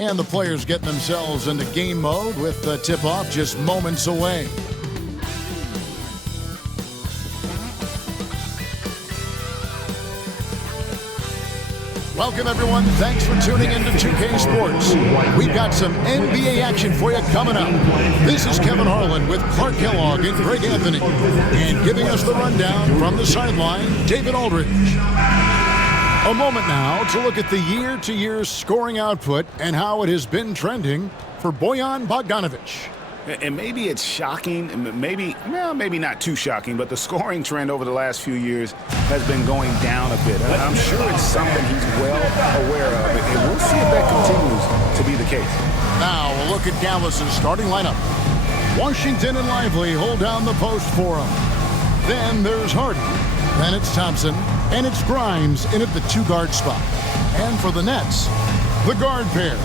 And the players getting themselves into game mode with the tip-off just moments away. Welcome, everyone. Thanks for tuning into 2K Sports. We've got some NBA action for you coming up. This is Kevin Harlan with Clark Kellogg and Greg Anthony. And giving us the rundown from the sideline, David Aldridge. A moment now to look at the year-to-year scoring output and how it has been trending for Bojan Bogdanovic. And maybe it's shocking, maybe not too shocking, but the scoring trend over the last few years has been going down a bit. I'm sure it's something he's well aware of, and we'll see if that continues to be the case. Now we'll look at Dallas's starting lineup. Washington and Lively hold down the post for him. Then there's Harden. Then it's Thompson. And it's Grimes in at the two-guard spot. And for the Nets, the guard pair,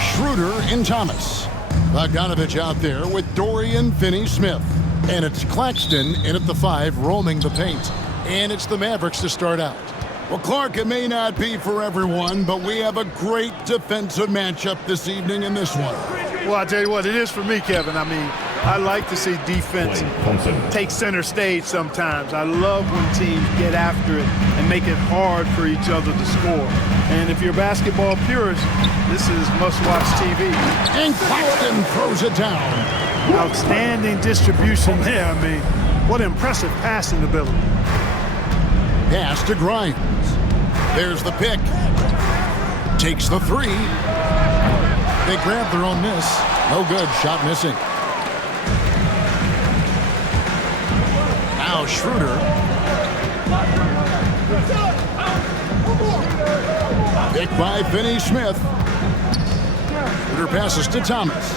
Schroeder and Thomas. Bogdanovic out there with Dorian Finney-Smith. And it's Claxton in at the 5, roaming the paint. And it's the Mavericks to start out. Well, Clark, it may not be for everyone, but we have a great defensive matchup this evening in this one. Well, I'll tell you what, it is for me, Kevin. I mean, I like to see defense take center stage sometimes. I love when teams get after it and make it hard for each other to score. And if you're a basketball purist, this is must-watch TV. And Claxton throws it down. Outstanding distribution there. I mean, what impressive passing ability. Pass to Grimes. There's the pick. Takes the 3. They grab their own miss. No good. Shot missing. Now Schroeder. Picked by Finney-Smith. Schroeder passes to Thomas.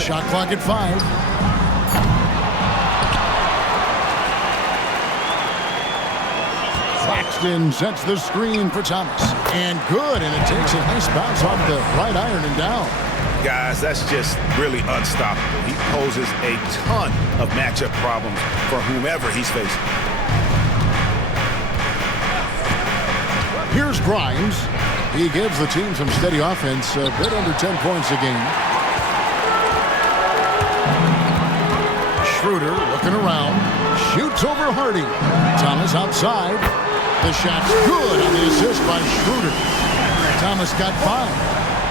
Shot clock at 5. Claxton sets the screen for Thomas. And good, and it takes a nice bounce off the right iron and down. Guys, that's just really unstoppable. He poses a ton of matchup problems for whomever he's facing. Here's Grimes. He gives the team some steady offense, a bit under 10 points a game. Schroeder looking around. Shoots over Hardy. Thomas outside. The shot's good on the assist by Schroeder. Thomas got 5.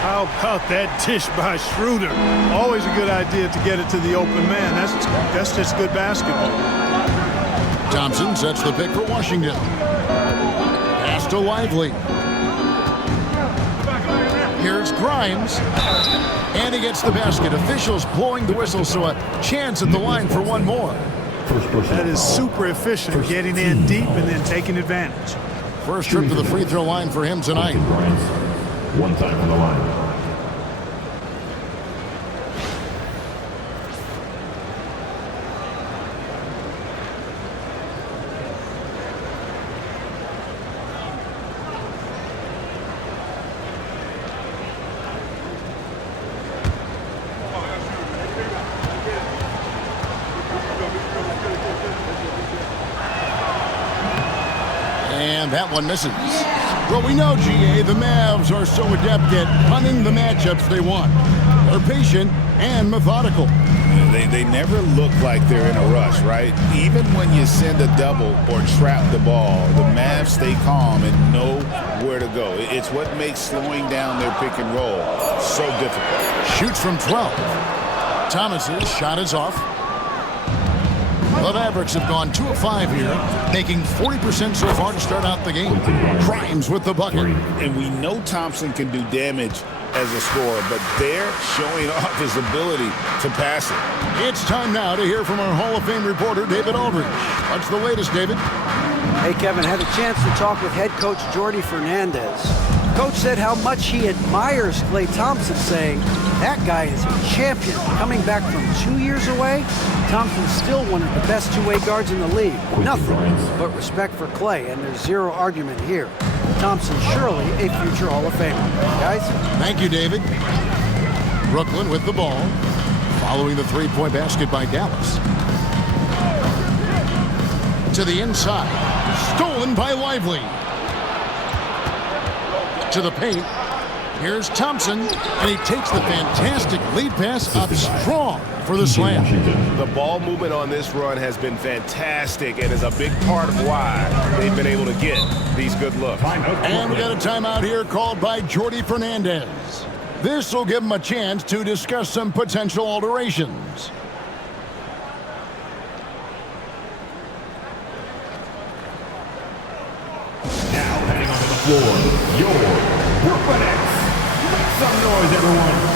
How about that dish by Schroeder? Always a good idea to get it to the open man. That's just good basketball. Thompson sets the pick for Washington. Pass to Lively. Here's Grimes. And he gets the basket. Officials blowing the whistle, so a chance at the line for one more. That is super efficient, getting in deep and then taking advantage. First trip to the free throw line for him tonight. One time on the line. And that one misses. Well, we know, GA, the Mavs are so adept at punting the matchups they want. They're patient and methodical. They never look like they're in a rush, right? Even when you send a double or trap the ball, the Mavs stay calm and know where to go. It's what makes slowing down their pick and roll so difficult. Shoots from 12. Thomas's shot is off. The Mavericks have gone 2 of 5 here, making 40% so far to start out the game. Grimes with the bucket. And we know Thompson can do damage as a scorer, but they're showing off his ability to pass it. It's time now to hear from our Hall of Fame reporter, David Aldridge. What's the latest, David? Hey, Kevin, had a chance to talk with head coach Jordi Fernandez. Coach said how much he admires Klay Thompson, saying, that guy is a champion. Coming back from 2 years away, Thompson's still one of the best two-way guards in the league. Nothing but respect for Klay, and there's zero argument here. Thompson surely a future Hall of Famer. Guys? Thank you, David. Brooklyn with the ball, following the three-point basket by Dallas. To the inside, stolen by Lively. to the paint. Here's Thompson, and he takes the fantastic lead pass up strong for the slam. The ball movement on this run has been fantastic and is a big part of why they've been able to get these good looks. And we got a timeout here called by Jordi Fernandez. This will give him a chance to discuss some potential alterations. Now heading onto the floor, your Brooklyn Nets. Make some noise, everyone.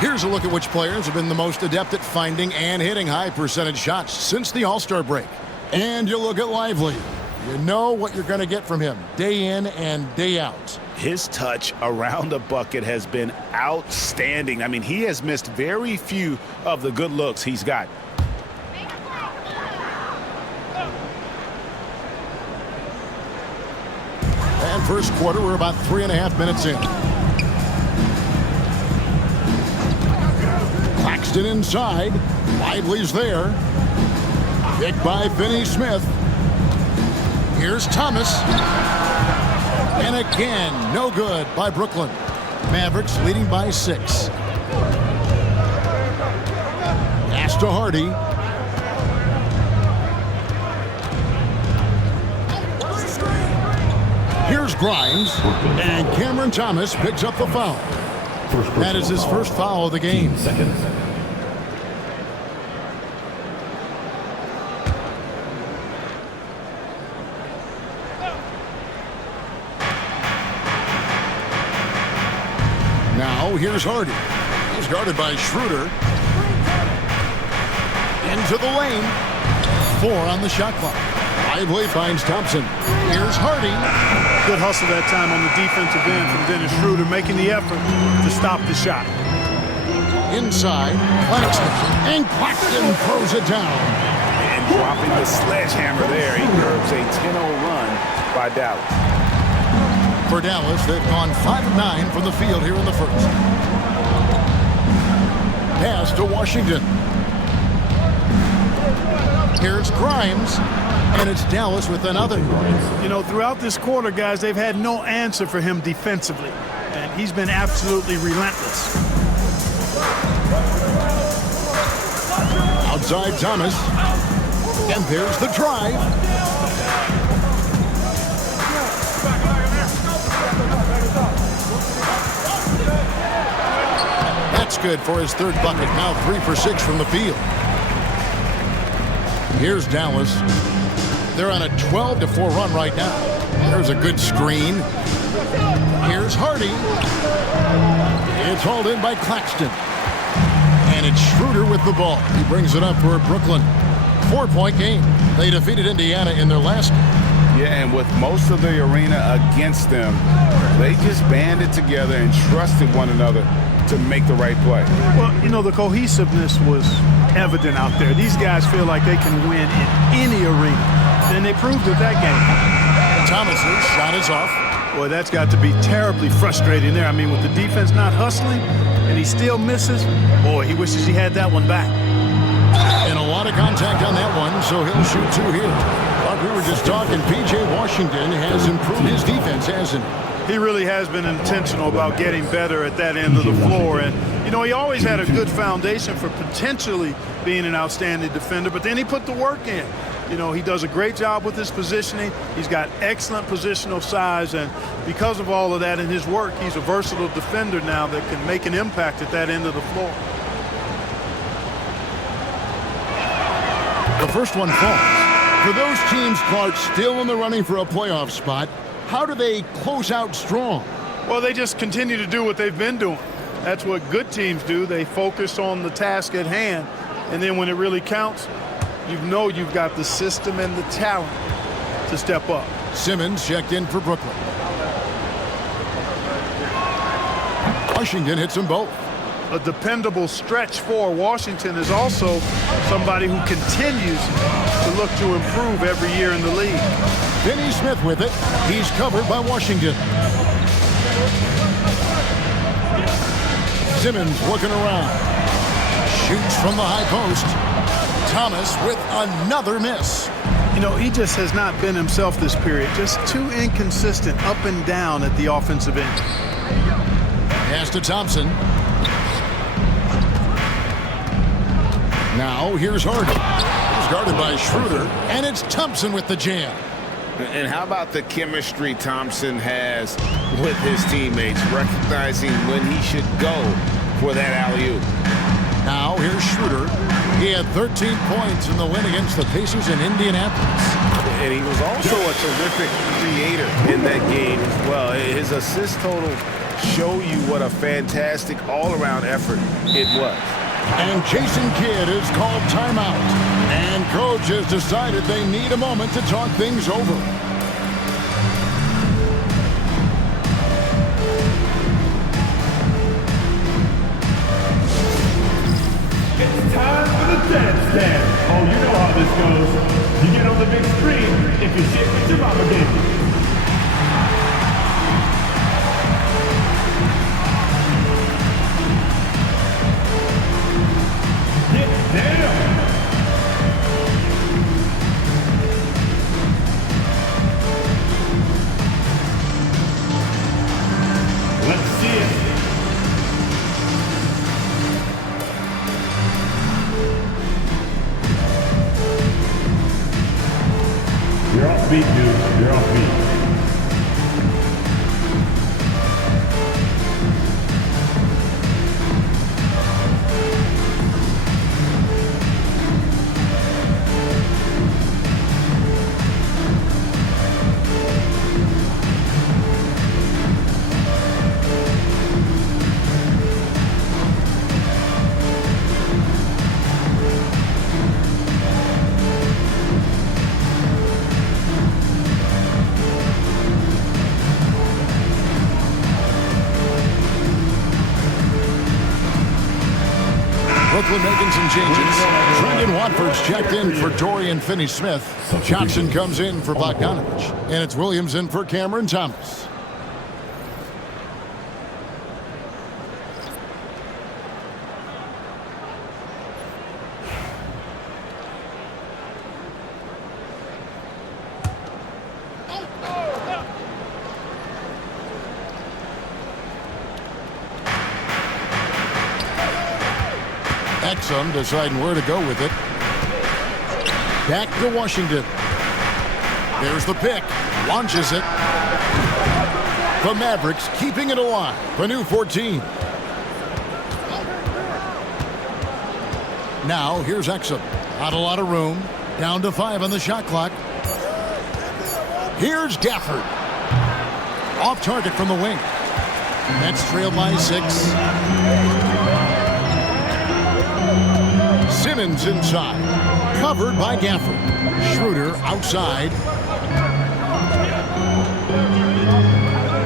Here's a look at which players have been the most adept at finding and hitting high percentage shots since the All-Star break. And you look at Lively. You know what you're going to get from him day in and day out. His touch around the bucket has been outstanding. I mean, he has missed very few of the good looks he's got. And first quarter, we're about 3.5 minutes in. Claxton inside. Lively's there. Picked by Finney-Smith. Here's Thomas. And again, no good by Brooklyn. Mavericks leading by 6. Pass to Hardy. Here's Grimes. And Cameron Thomas picks up the foul. That is his first foul of the game. Seconds. Now here's Hardy. He's guarded by Schroeder. Into the lane. 4 on the shot clock. Lively finds Thompson. Here's Hardy. Good hustle that time on the defensive end from Dennis Schroeder, making the effort to stop the shot. Inside, Claxton. And Claxton throws it down. And dropping the sledgehammer there, he curbs a 10-0 run by Dallas. For Dallas, they've gone 5 of 9 from the field here in the first. Pass to Washington. Here's Grimes. And it's Dallas with another. You know, throughout this quarter, guys, they've had no answer for him defensively. And he's been absolutely relentless. Outside Thomas. And there's the drive. That's good for his third bucket. Now 3 for 6 from the field. Here's Dallas. They're on a 12-4 run right now. There's a good screen. Here's Hardy. It's hauled in by Claxton. And it's Schroeder with the ball. He brings it up for Brooklyn. 4-point game. They defeated Indiana in their last game. Yeah, and with most of the arena against them, they just banded together and trusted one another to make the right play. Well, you know, the cohesiveness was evident out there. These guys feel like they can win in any arena. And they proved it that game. Thomas's shot is off. Boy, that's got to be terribly frustrating there. I mean, with the defense not hustling and he still misses, boy, he wishes he had that one back. And a lot of contact on that one, so he'll shoot 2 here. Our Like we were just talking, P.J. Washington has improved his defense, hasn't he? He really has been intentional about getting better at that end of the floor. And, you know, he always had a good foundation for potentially being an outstanding defender, but then he put the work in. You know, he does a great job with his positioning. He's got excellent positional size, and because of all of that in his work, he's a versatile defender now that can make an impact at that end of the floor. The first one falls. For those teams, Clark, still in the running for a playoff spot, how do they close out strong? Well, they just continue to do what they've been doing. That's what good teams do. They focus on the task at hand, and then when it really counts, you know you've got the system and the talent to step up. Simmons checked in for Brooklyn. Washington hits them both. A dependable stretch for Washington is also somebody who continues to look to improve every year in the league. Naismith with it. He's covered by Washington. Simmons looking around. Shoots from the high post. Thomas with another miss. You know, he just has not been himself this period. Just too inconsistent up and down at the offensive end. Pass to Thompson. Now here's Harden. He's guarded by Schroeder, and it's Thompson with the jam. And how about the chemistry Thompson has with his teammates, recognizing when he should go for that alley-oop. Now here's Schroeder. He had 13 points in the win against the Pacers in Indianapolis. And he was also a terrific creator in that game as well. His assist total show you what a fantastic all-around effort it was. And Jason Kidd is called timeout. And coach has decided they need a moment to talk things over. It's time for the dance stand. Oh, you know how this goes. You get on the big screen if you shit with your mama did. You're off beat, dude. You're off beat. Brooklyn making some changes. Trendon Watford's checked in for Dorian Finney-Smith. Johnson comes in for Bogdanovich. And it's Williams in for Cameron Thomas. Exum deciding where to go with it. Back to Washington. There's the pick. Launches it. The Mavericks keeping it alive. A new 14. Now here's Exum. Not a lot of room. Down to 5 on the shot clock. Here's Gafford. Off target from the wing. Nets trailed by 6. Simmons inside. Covered by Gafford. Schroeder outside.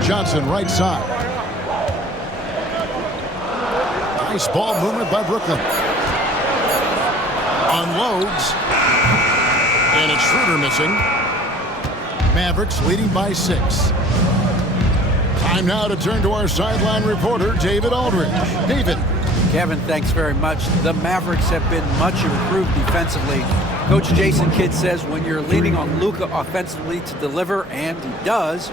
Johnson right side. Nice ball movement by Brooklyn. Unloads. And it's Schroeder missing. Mavericks leading by 6. Time now to turn to our sideline reporter, David Aldridge. David. Kevin, thanks very much. The Mavericks have been much improved defensively Coach Jason Kidd says when you're leaning on Luka offensively to deliver, and he does,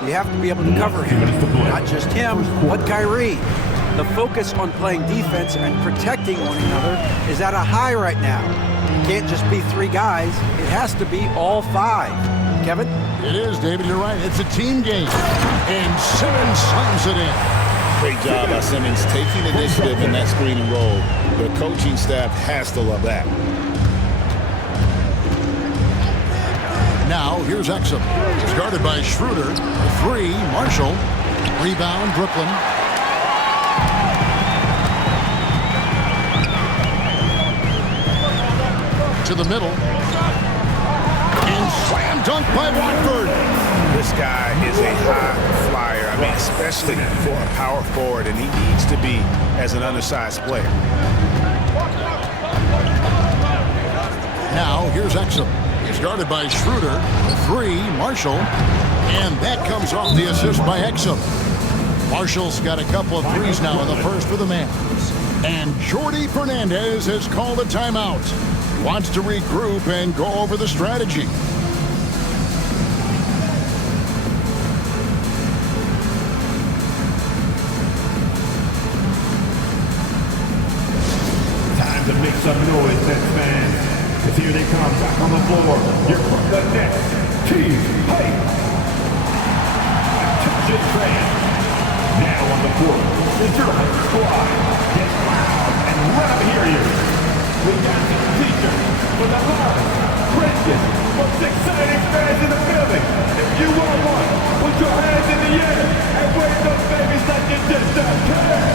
you have to be able to cover him. Not just him, but Kyrie. The focus on playing defense and protecting one another is at a high right now. It can't just be 3 guys. It has to be all 5. Kevin? It is, David. You're right. It's a team game. And Simmons slams it in. Great job by Simmons taking initiative in that screen and roll. The coaching staff has to love that. Now, here's Exum. He's guarded by Schroeder. 3, Marshall. Rebound, Brooklyn. To the middle. And slam dunk by Watford. This guy is a high flyer. I mean, especially for a power forward, and he needs to be as an undersized player. Now, here's Exum. He's guarded by Schroeder. 3, Marshall. And that comes off the assist by Exum. Marshall's got a couple of threes now in the first for the Mavs. And Jordi Fernandez has called a timeout. He wants to regroup and go over the strategy. Time to make some noise, Nets fans. Because here they come back on the floor. You're from the Nets. Team Hype. Attention fans. Now on the court is your Hype squad. Get loud and let them hear you. We got some t-shirts for the loudest, craziest, most exciting fans in the building. If you want one, put your hands in the air and wave those babies like you just don't care.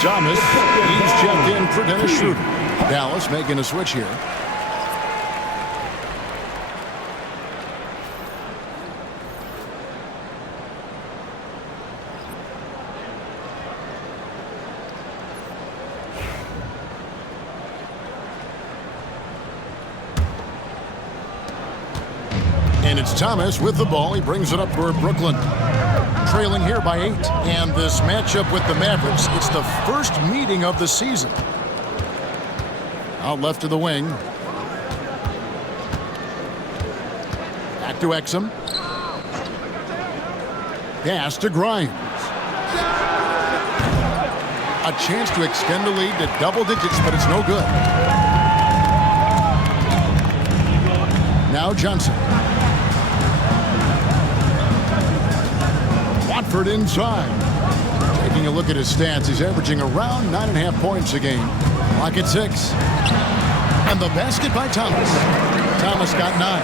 Thomas, he's checked in for Dennis Schroeder. Dallas making a switch here. And it's Thomas with the ball. He brings it up for Brooklyn. Trailing here by 8. And this matchup with the Mavericks, it's the first meeting of the season. Out left to the wing. Back to Exum. Pass to Grimes. A chance to extend the lead to double digits, but it's no good. Now Johnson. Watford inside. Taking a look at his stats, he's averaging around 9.5 points a game. Clock at 6. And the basket by Thomas. Thomas got 9.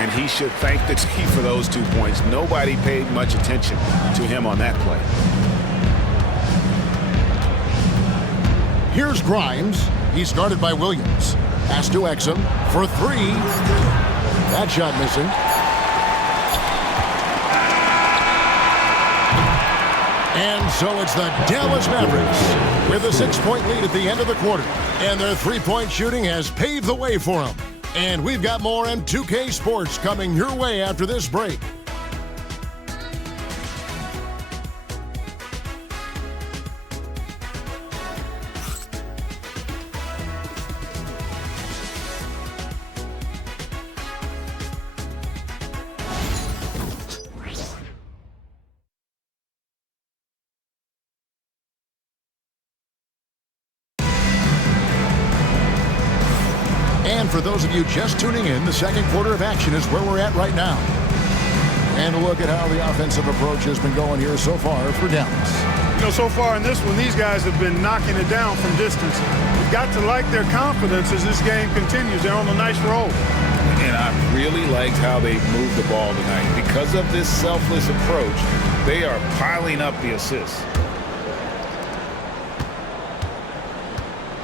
And he should thank the team for those 2 points. Nobody paid much attention to him on that play. Here's Grimes. He's guarded by Williams. Pass to Exum for 3. That shot missing. And so it's the Dallas Mavericks with a 6-point lead at the end of the quarter. And their three-point shooting has paved the way for them. And we've got more M2K Sports coming your way after this break. And for those of you just tuning in, the second quarter of action is where we're at right now. And a look at how the offensive approach has been going here so far for Dallas. You know, so far in this one, these guys have been knocking it down from distance. You've got to like their confidence as this game continues. They're on a nice roll. And I really liked how they moved the ball tonight. Because of this selfless approach, they are piling up the assists.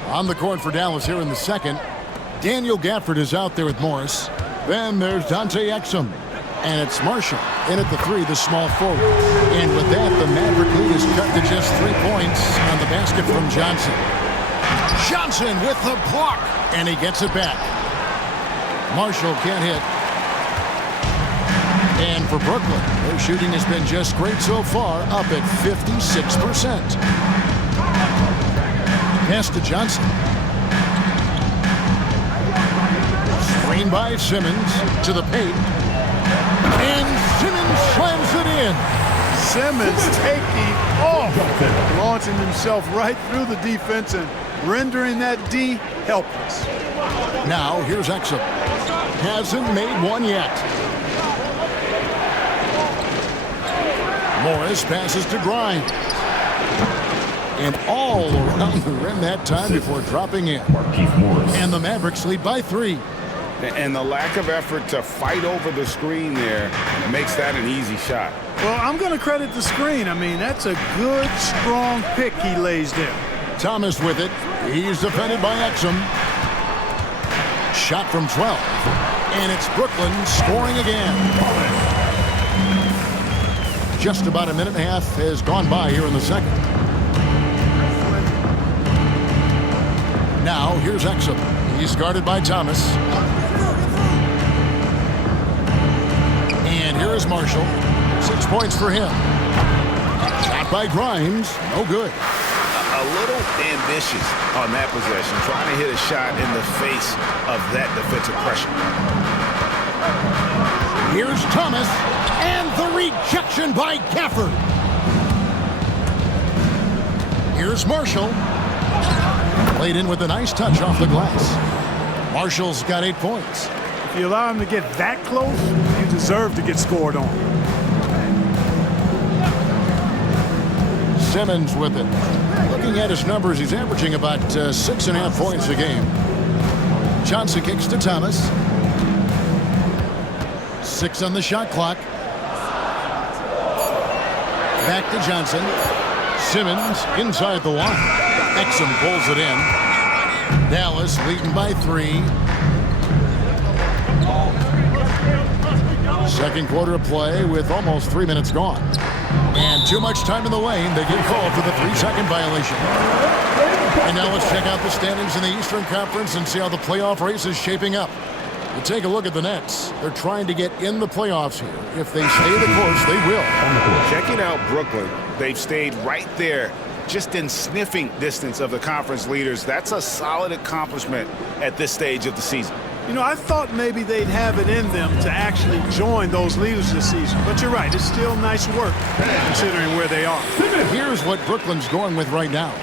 On the court for Dallas here in the second, Daniel Gafford is out there with Morris. Then there's Dante Exum. And it's Marshall in at the three, the small forward. And with that, the Maverick lead is cut to just 3 points on the basket from Johnson. Johnson with the block, and he gets it back. Marshall can't hit. And for Brooklyn, their shooting has been just great so far, up at 56%. Pass to Johnson. Screen by Simmons to the paint. And Simmons slams it in. Simmons taking off, launching himself right through the defense and rendering that D helpless. Now here's Exum. Hasn't made one yet. Morris passes to Grimes. And all around the rim that time before dropping in. And the Mavericks lead by 3. And the lack of effort to fight over the screen there makes that an easy shot. Well, I'm going to credit the screen. I mean, that's a good, strong pick he lays there. Thomas with it. He's defended by Exum. Shot from 12. And it's Brooklyn scoring again. Just about a minute and a half has gone by here in the second. Now, here's Exum. He's guarded by Thomas. And here is Marshall. 6 points for him. Shot by Grimes. No good. A little ambitious on that possession, trying to hit a shot in the face of that defensive pressure. Here's Thomas. And the rejection by Gafford. Here's Marshall. Played in with a nice touch off the glass. Marshall's got 8 points. If you allow him to get that close, you deserve to get scored on. Simmons with it. Looking at his numbers, he's averaging about 6.5 points a game. Johnson kicks to Thomas. 6 on the shot clock. Back to Johnson. Simmons inside the line. Exum pulls it in. Dallas leading by 3. Second quarter of play with almost 3 minutes gone. And too much time in the lane. They get called for the 3-second violation. And now let's check out the standings in the Eastern Conference and see how the playoff race is shaping up. You take a look at the Nets. They're trying to get in the playoffs here. If they stay the course, they will. Checking out Brooklyn, they've stayed right there, just in sniffing distance of the conference leaders. That's a solid accomplishment at this stage of the season. You know, I thought maybe they'd have it in them to actually join those leaders this season. But you're right, it's still nice work considering where they are. Here's what Brooklyn's going with right now.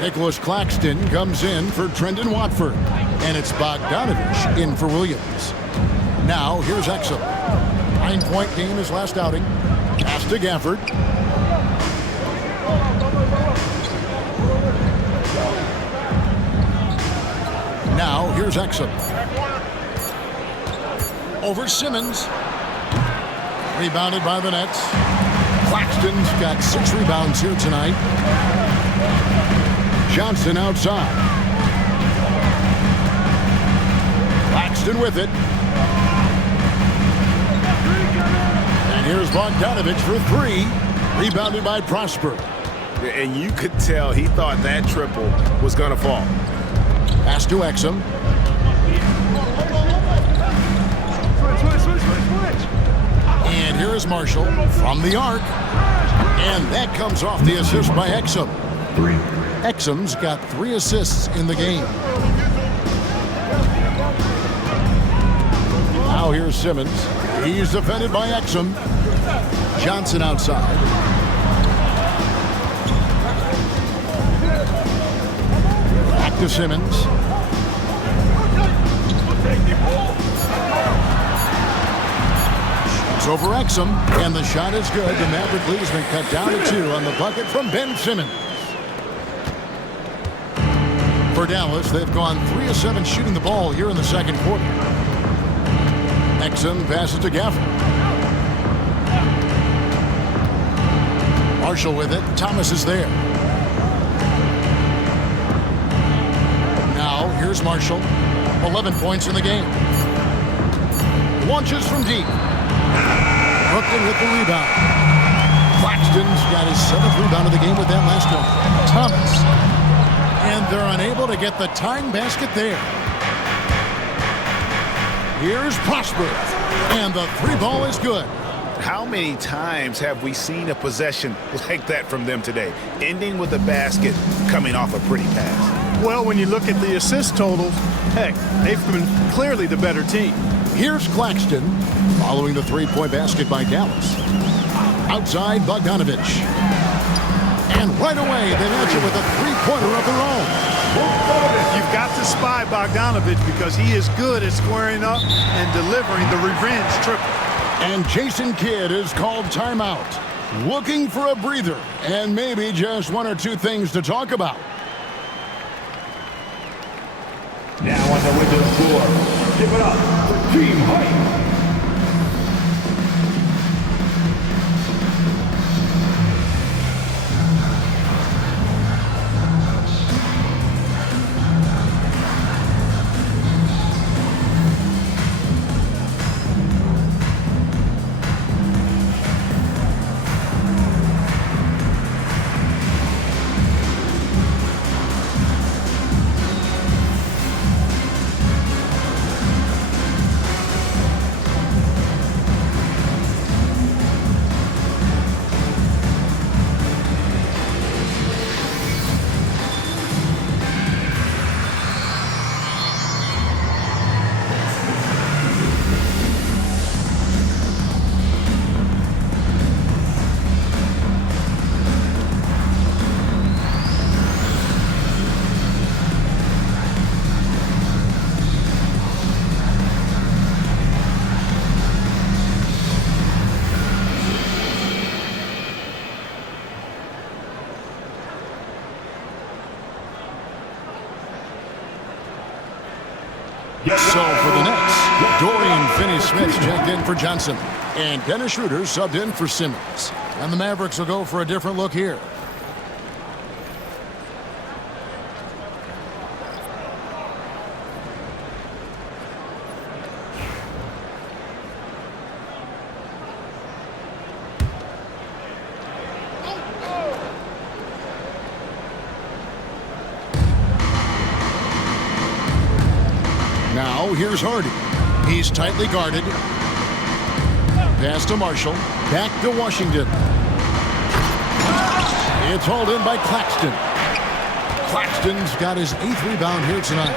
Nicholas Claxton comes in for Trendon Watford. And it's Bogdanovich in for Williams. Now, here's Exum. 9-point game his last outing. Pass to Gafford. Now, here's Exum. Over Simmons. Rebounded by the Nets. Claxton's got 6 rebounds here tonight. Johnson outside. Claxton with it. And here's Bogdanovich for 3. Rebounded by Prosper. And you could tell he thought that triple was going to fall. Pass to Exum. And here is Marshall from the arc. And that comes off the assist by Exum. Exum's got 3 assists in the game. Now here's Simmons. He's defended by Exum. Johnson outside. Back to Simmons. It's over Exum, and the shot is good. The Maverick lead has been cut down to 2 on the bucket from Ben Simmons. For Dallas, they've gone 3 of 7 shooting the ball here in the second quarter. Exum passes to Gafford. Marshall with it. Thomas is there. Now, here's Marshall. 11 points in the game. Launches from deep. Brooklyn with the rebound. Claxton's got his 7th rebound of the game with that last one. Thomas. And they're unable to get the tying basket there. Here's Prosper. And the 3 ball is good. How many times have we seen a possession like that from them today? Ending with a basket, coming off a pretty pass. Well, when you look at the assist totals, heck, they've been clearly the better team. Here's Claxton, following the 3-point basket by Dallas. Outside, Bogdanovich. And right away, they match it with a 3-pointer of their own. You've got to spy Bogdanovich because he is good at squaring up and delivering the revenge triple. And Jason Kidd is called timeout. Looking for a breather and maybe just 1 or 2 things to talk about. Now on the way to the floor. Give it up for Team Hype. So for the Nets, Dorian Finney-Smith checked in for Johnson. And Dennis Schroeder subbed in for Simmons. And the Mavericks will go for a different look here. Now, here's Hardy. He's tightly guarded. Pass to Marshall. Back to Washington. It's hauled in by Claxton. Claxton's got his 8th rebound here tonight.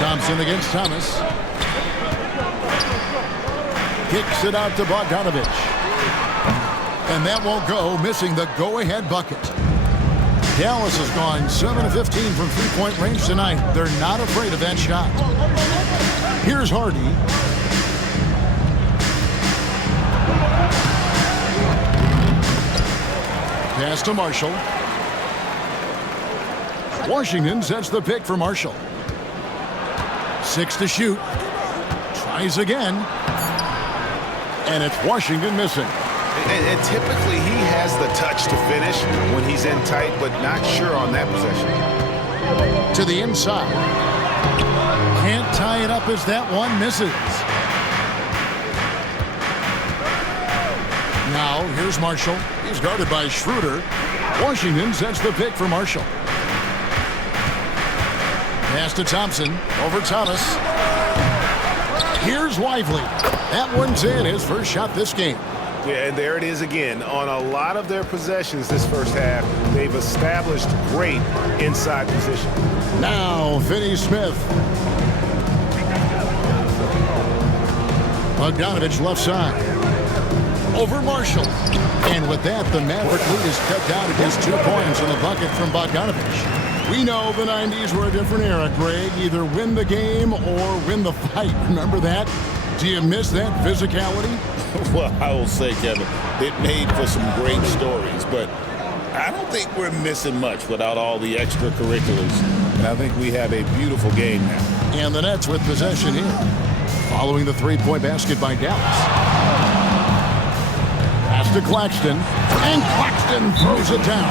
Thompson against Thomas. Kicks it out to Bogdanovich. And that won't go, missing the go-ahead bucket. Dallas has gone 7 of 15 from 3-point range tonight. They're not afraid of that shot. Here's Hardy. Pass to Marshall. Washington sets the pick for Marshall. 6 to shoot. Tries again. And it's Washington missing. And typically he has the touch to finish when he's in tight, but not sure on that possession. To the inside. Can't tie it up as that one misses. Now here's Marshall. He's guarded by Schroeder. Washington sets the pick for Marshall. Pass to Thompson. Over Thomas. Here's Lively. That one's in, his first shot this game. Yeah, and there it is again. On a lot of their possessions this first half, they've established great inside position. Now, Finney-Smith. Bogdanovich left side. Over Marshall. And with that, the Maverick lead is cut down to just 2 points on the bucket from Bogdanovich. We know the 90s were a different era, Greg. Either win the game or win the fight. Remember that? Do you miss that physicality? Well, I will say, Kevin, it made for some great stories, but I don't think we're missing much without all the extracurriculars. And I think we have a beautiful game now. And the Nets with possession here. Following the three-point basket by Dallas. Pass to Claxton. And Claxton throws it down.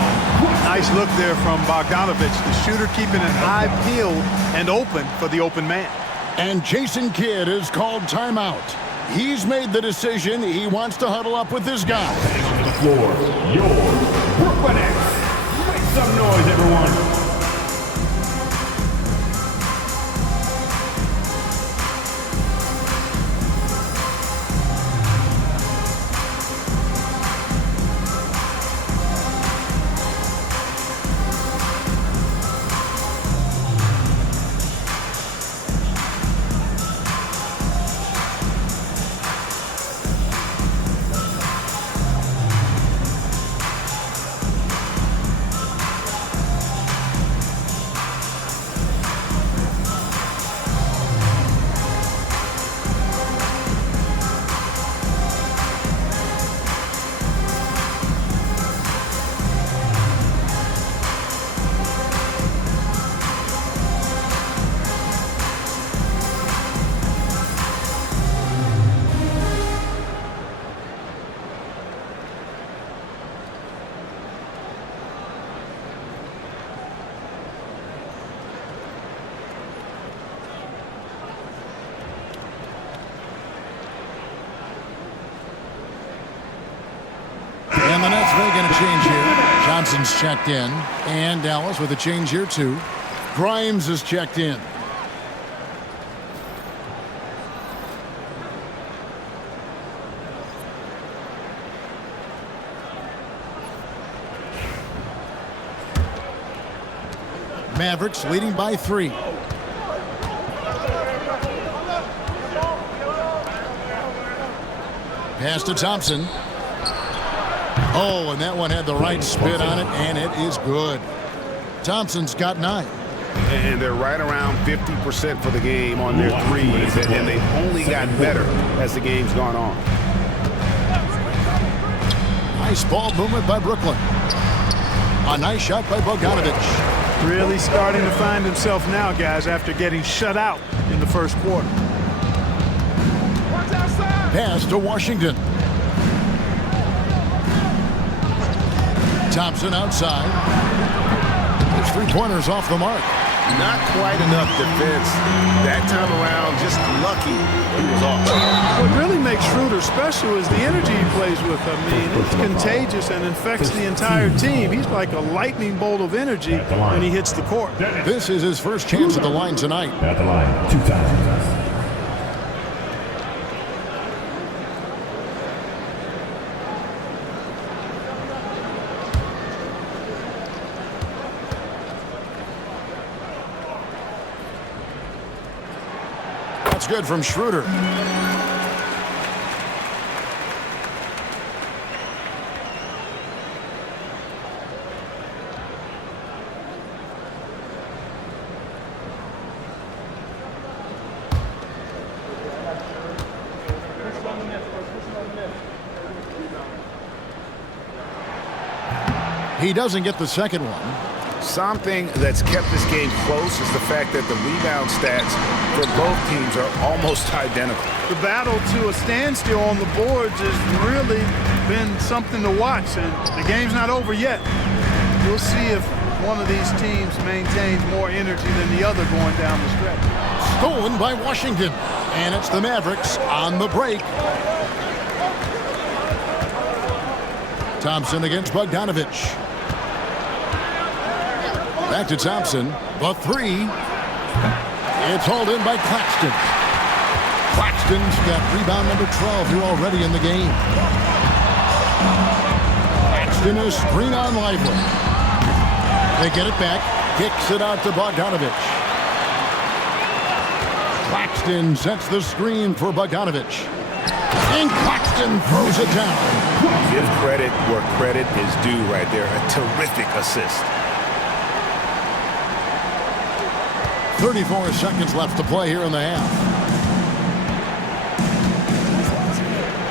Nice look there from Bogdanovich, the shooter keeping an eye peeled and open for the open man. And Jason Kidd is called timeout. He's made the decision. He wants to huddle up with this guy. On the floor, yours, Brooklyn Nets. Make some noise, everyone. And the Nets making a change here. Johnson's checked in. And Dallas with a change here, too. Grimes is checked in. Mavericks leading by 3. Pass to Thompson. Oh, and that one had the right spin on it, and it is good. Thompson's got 9. And they're right around 50% for the game on their threes, and they've only gotten better as the game's gone on. Nice ball movement by Brooklyn. A nice shot by Bogdanovich. Really starting to find himself now, guys, after getting shut out in the first quarter. Pass to Washington. Thompson outside. His three-pointers off the mark. Not quite enough defense that time around. Just lucky he was off. What really makes Schroeder special is the energy he plays with. I mean, it's contagious and infects the entire team. He's like a lightning bolt of energy when he hits the court. This is his first chance at the line tonight. At the line, 2 times. That's good from Schroeder. He doesn't get the second one. Something that's kept this game close is the fact that the rebound stats for both teams are almost identical. The battle to a standstill on the boards has really been something to watch, and the game's not over yet. We'll see if one of these teams maintains more energy than the other going down the stretch. Stolen by Washington, and it's the Mavericks on the break. Thompson against Bogdanovich. Back to Thompson. The 3. It's hauled in by Claxton. Claxton's got rebound number 12 here already in the game. Claxton is screen on Lively. They get it back. Kicks it out to Bogdanovich. Claxton sets the screen for Bogdanovich. And Claxton throws it down. Give credit where credit is due right there. A terrific assist. 34 seconds left to play here in the half.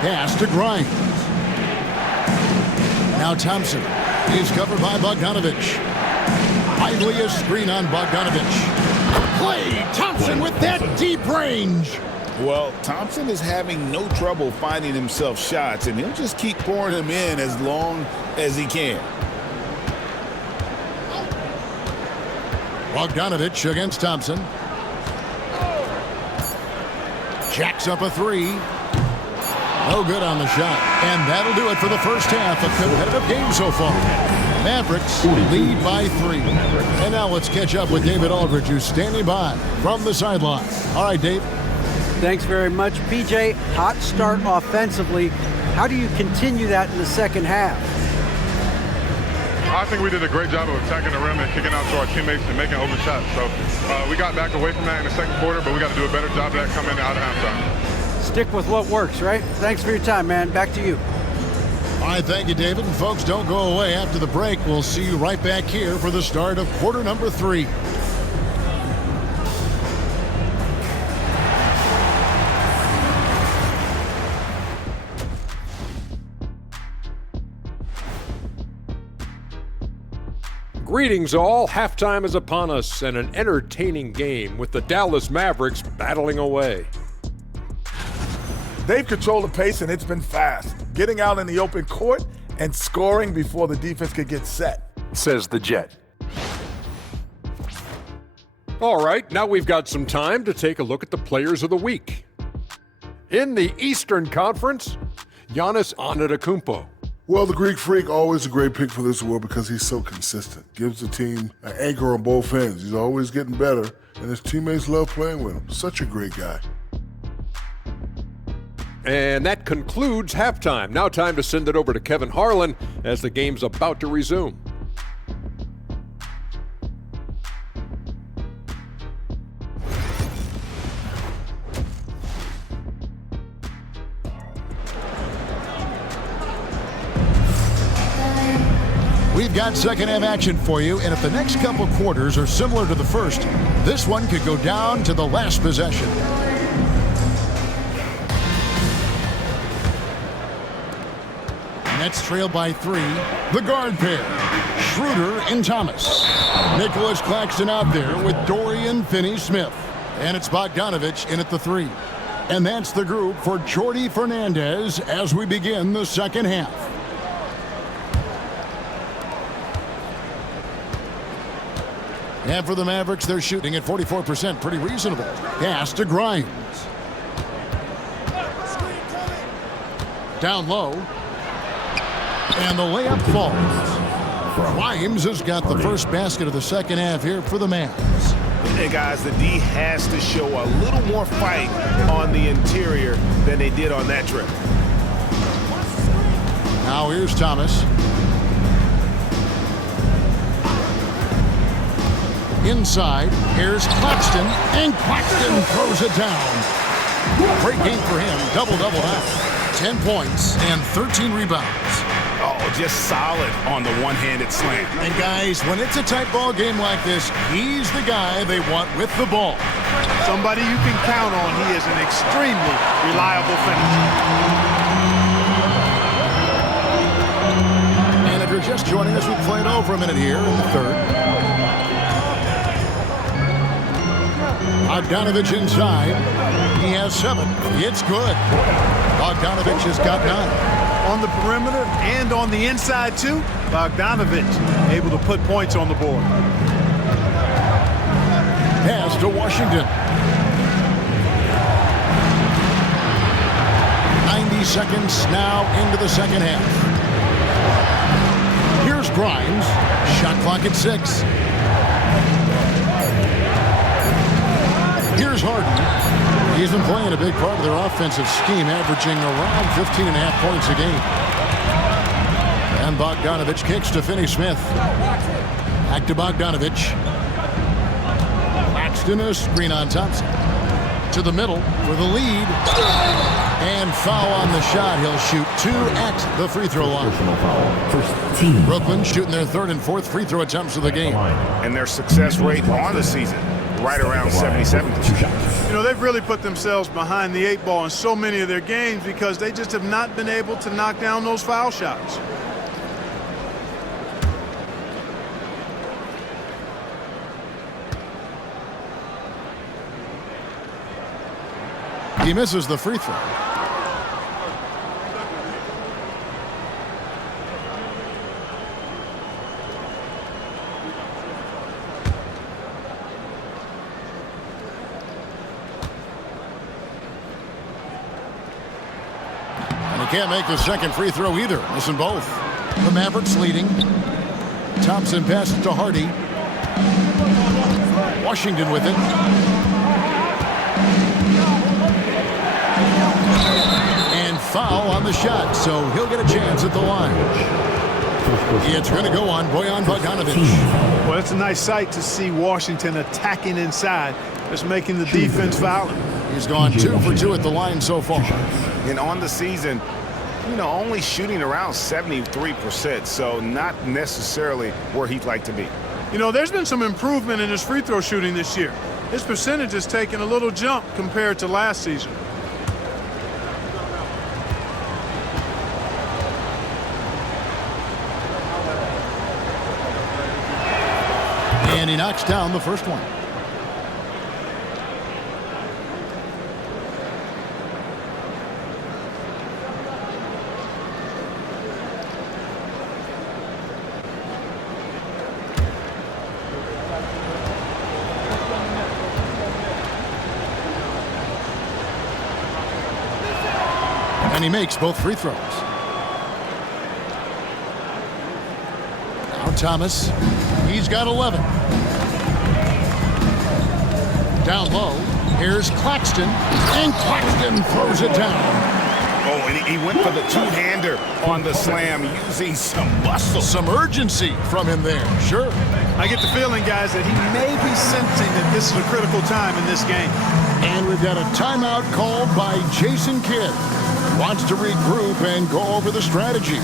Pass to Grimes. Now Thompson is covered by Bogdanovich. Idly a screen on Bogdanovich. Play Thompson with that deep range. Well, Thompson is having no trouble finding himself shots, and he'll just keep pouring them in as long as he can. Bogdanovich against Thompson. Jacks up a three. No good on the shot. And that'll do it for the first half. A competitive game so far. Mavericks lead by 3. And now let's catch up with David Aldridge, who's standing by from the sideline. All right, Dave. Thanks very much, PJ. Hot start offensively. How do you continue that in the second half? I think we did a great job of attacking the rim and kicking out to our teammates and making open shots. So we got back away from that in the second quarter, but we got to do a better job of that coming out of halftime. Stick with what works, right? Thanks for your time, man. Back to you. All right, thank you, David. And folks, don't go away after the break. We'll see you right back here for the start of quarter number 3. Greetings all, halftime is upon us and an entertaining game with the Dallas Mavericks battling away. They've controlled the pace and it's been fast, getting out in the open court and scoring before the defense could get set, says the Jet. All right, now we've got some time to take a look at the players of the week. In the Eastern Conference, Giannis Antetokounmpo. Well, the Greek Freak, always a great pick for this award because he's so consistent. Gives the team an anchor on both ends. He's always getting better, and his teammates love playing with him. Such a great guy. And that concludes halftime. Now time to send it over to Kevin Harlan as the game's about to resume. We've got second half action for you, and if the next couple quarters are similar to the first, this one could go down to the last possession. Nets trail by 3. The guard pair, Schroeder and Thomas. Nicholas Claxton out there with Dorian Finney-Smith. And it's Bogdanovich in at the 3. And that's the group for Jordi Fernandez as we begin the second half. And for the Mavericks, they're shooting at 44%, pretty reasonable. Pass to Grimes. Down low. And the layup falls. Grimes has got the first basket of the second half here for the Mavs. Hey guys, the D has to show a little more fight on the interior than they did on that trip. Now here's Thomas. Inside, here's Claxton, and Claxton throws it down. Great game for him, double-double now. 10 points and 13 rebounds. Oh, just solid on the one-handed slam. And guys, when it's a tight ball game like this, he's the guy they want with the ball. Somebody you can count on. He is an extremely reliable finisher. And if you're just joining us, we played over a minute here in the third. Bogdanovich inside. He has 7. It's good. Bogdanovich has got 9. On the perimeter and on the inside, too, Bogdanovich able to put points on the board. Pass to Washington. 90 seconds now into the second half. Here's Grimes. Shot clock at 6. Here's Harden. He's been playing a big part of their offensive scheme, averaging around 15.5 points a game. And Bogdanovich kicks to Finney-Smith. Back to Bogdanovich. Claxton, a screen on Thompson. To the middle for the lead. And foul on the shot. He'll shoot 2 at the free throw line. Brooklyn shooting their 3rd and 4th free throw attempts of the game. And their success rate on the season right around 77%. You know, they've really put themselves behind the 8 ball in so many of their games because they just have not been able to knock down those foul shots. He misses the free throw. And he can't make the second free throw either, missing both. The Mavericks leading. Thompson passes to Hardy. Washington with it. And foul on the shot, so he'll get a chance at the line. It's going to go on Bojan Bogdanovic. Well, it's a nice sight to see Washington attacking inside. Just making the defense foul. He's gone 2 for 2 at the line so far. And on the season, you know, only shooting around 73%, so not necessarily where he'd like to be. You know, there's been some improvement in his free throw shooting this year. His percentage has taken a little jump compared to last season. And he knocks down the first one. And he makes both free throws. Now Thomas. He's got 11. Down low. Here's Claxton. And Claxton throws it down. Oh, and he went for the two-hander on the slam, using some muscle. Some urgency from him there. Sure. I get the feeling, guys, that he may be sensing that this is a critical time in this game. And we've got a timeout called by Jason Kidd. Wants to regroup and go over the strategy.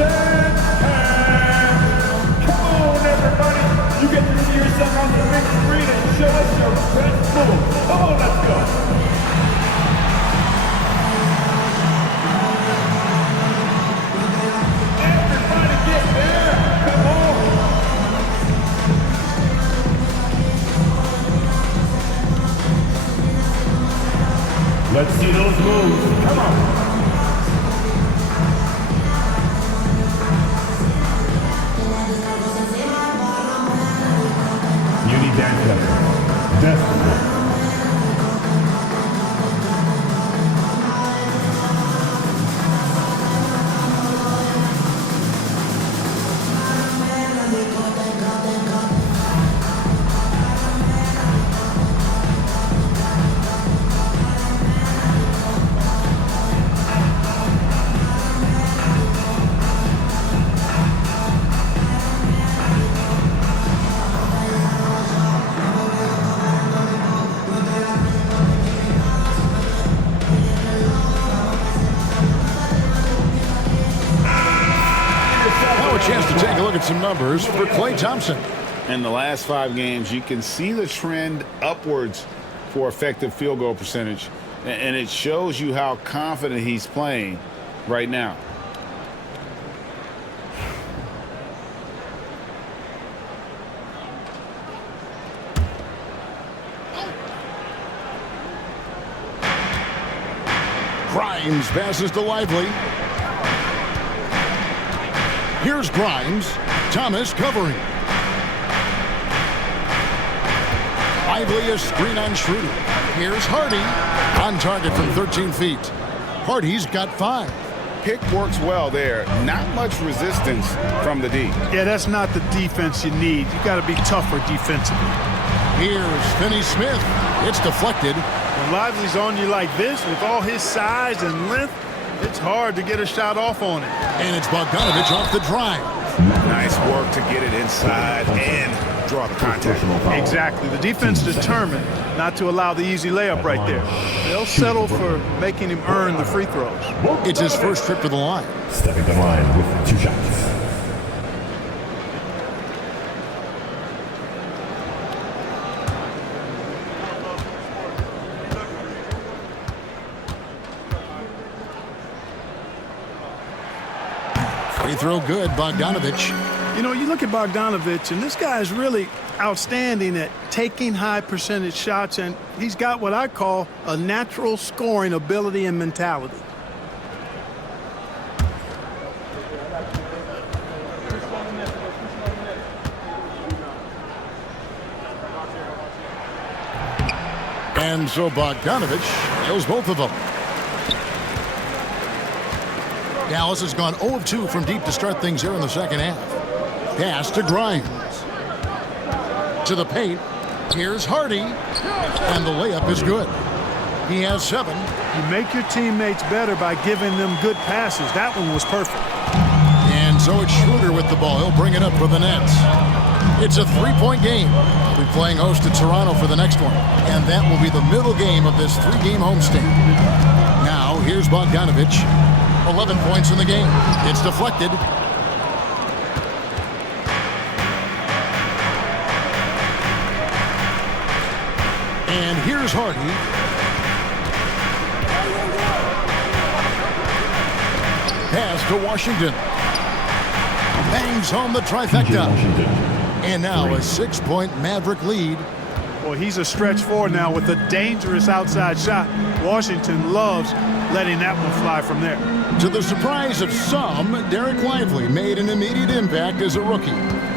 Come on, everybody. You get to see yourself on the big screen and show us your best move. Come on, let's go. Everybody get there. Come on. Let's see those moves. Come on. Chance to take a look at some numbers for Klay Thompson. In the last 5 games, you can see the trend upwards for effective field goal percentage, and it shows you how confident he's playing right now. Grimes passes to Lively. Here's Grimes. Thomas covering. Lively a screen on Schroeder. Here's Hardy. On target from 13 feet. Hardy's got 5. Pick works well there. Not much resistance from the D. Yeah, that's not the defense you need. You got to be tougher defensively. Here's Finney Smith. It's deflected. When Lively's on you like this, with all his size and length, it's hard to get a shot off on it. And it's Bogdanovic off the drive. Nice Nice work to get it inside and draw the contact. Exactly. The defense determined not to allow the easy layup right there. They'll settle for making him earn the free throws. It's his first trip to the line. Stepping to the line with 2 shots. Free throw good, Bogdanovich. You know, you look at Bogdanovich, and this guy is really outstanding at taking high percentage shots, and he's got what I call a natural scoring ability and mentality. And so Bogdanovich kills both of them. Dallas has gone 0 of 2 from deep to start things here in the second half. Pass to Grimes. To the paint. Here's Hardy. And the layup is good. He has 7. You make your teammates better by giving them good passes. That one was perfect. And so it's Schroeder with the ball. He'll bring it up for the Nets. It's a 3-point game. We'll be playing host to Toronto for the next one. And that will be the middle game of this 3-game homestand. Now, here's Bogdanovich. 11 points in the game. It's deflected. And here's Hardy. Pass to Washington. Bangs home the trifecta. And now a 6-point Maverick lead. Well, he's a stretch forward now with a dangerous outside shot. Washington loves letting that one fly from there. To the surprise of some, Derek Lively made an immediate impact as a rookie.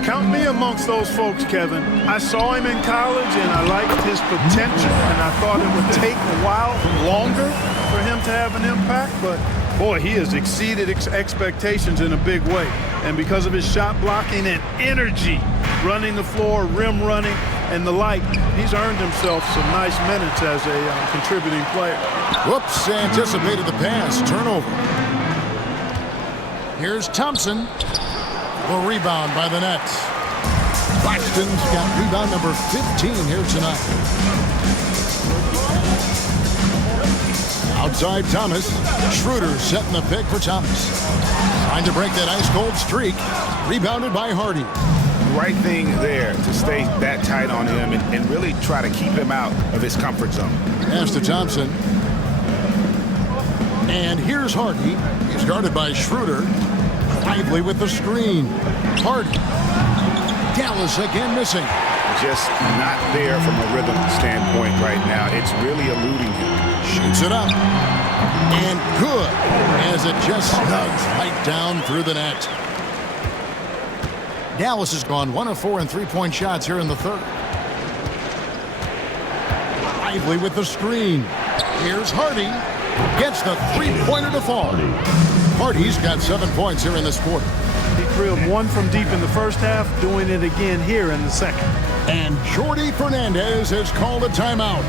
Count me amongst those folks, Kevin. I saw him in college, and I liked his potential, and I thought it would take a while longer for him to have an impact, but boy, he has exceeded expectations in a big way. And because of his shot blocking and energy, running the floor, rim running, and the like, he's earned himself some nice minutes as a contributing player. Whoops, anticipated the pass. Turnover. Here's Thompson. The rebound by the Nets. Claxton's got rebound number 15 here tonight. Outside Thomas. Schroeder setting the pick for Thomas. Trying to break that ice-cold streak. Rebounded by Hardy. Right thing there to stay that tight on him and really try to keep him out of his comfort zone. Pass to Thompson. And here's Hardy. He's guarded by Schroeder. Lively with the screen. Hardy. Dallas again missing. Just not there from a rhythm standpoint right now. It's really eluding him. Shoots it up. And good. As it just snugs right down through the net. Dallas has gone 1 of 4 in 3-point shots here in the third. Lively with the screen. Here's Hardy. Gets the 3-pointer to fall. Hardy's got 7 points here in this quarter. He drilled 1 from deep in the first half, doing it again here in the second. And Jordi Fernandez has called a timeout.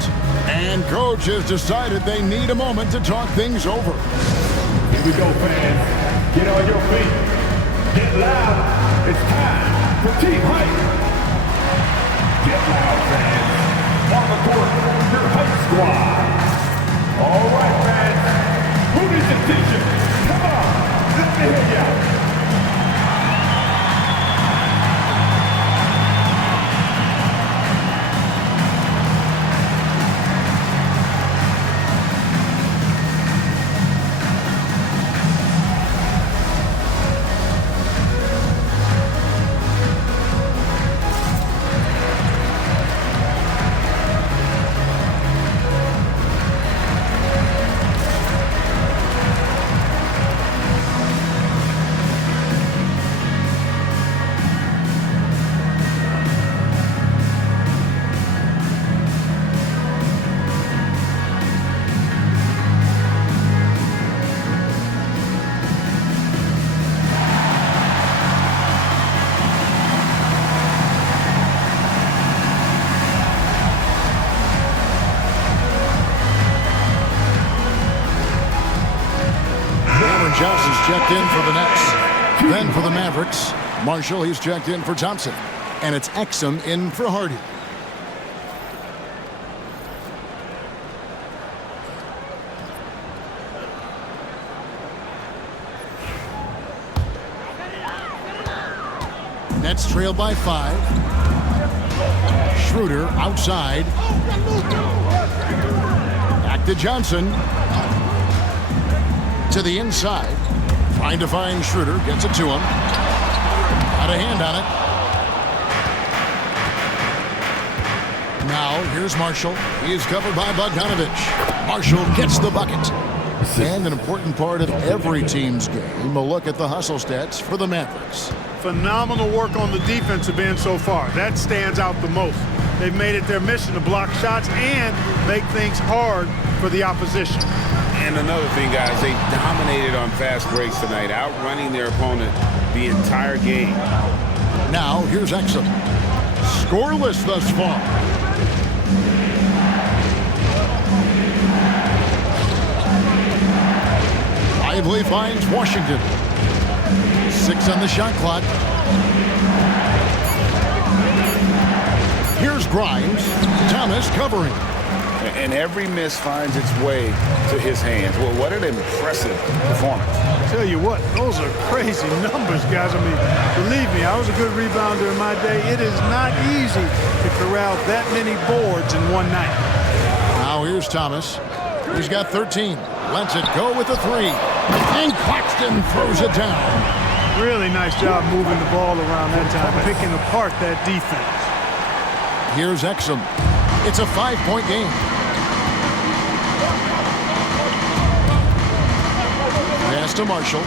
And coach has decided they need a moment to talk things over. Here we go, fans. Get on your feet. Get loud. It's time for team hype. Get loud, fans. On the court, your hype squad. All right, fans. Who needs a t-shirt? Come on, let me hear ya. Johnson's checked in for the Nets. Then for the Mavericks, Marshall, he's checked in for Thompson. And it's Exum in for Hardy. Nets trail by 5. Schroeder outside. Back to Johnson. To the inside. Trying to find Schroeder. Gets it to him. Got a hand on it. Now here's Marshall. He is covered by Bogdanovich. Marshall gets the bucket. And an important part of every team's game, a look at the hustle stats for the Mavericks. Phenomenal work on the defensive end so far. That stands out the most. They've made it their mission to block shots and make things hard for the opposition. And another thing, guys, they dominated on fast breaks tonight, outrunning their opponent the entire game. Now here's Exum. Scoreless thus far. Lively finds Washington. 6 on the shot clock. Here's Grimes. Thomas covering. And every miss finds its way to his hands. Well, what an impressive performance. I tell you what, those are crazy numbers, guys. I mean, believe me, I was a good rebounder in my day. It is not easy to corral that many boards in one night. Now here's Thomas. He's got 13. Lets it go with a 3. And Claxton throws it down. Really nice job moving the ball around that time, picking apart that defense. Here's Exum. It's a 5-point game. Pass to Marshall.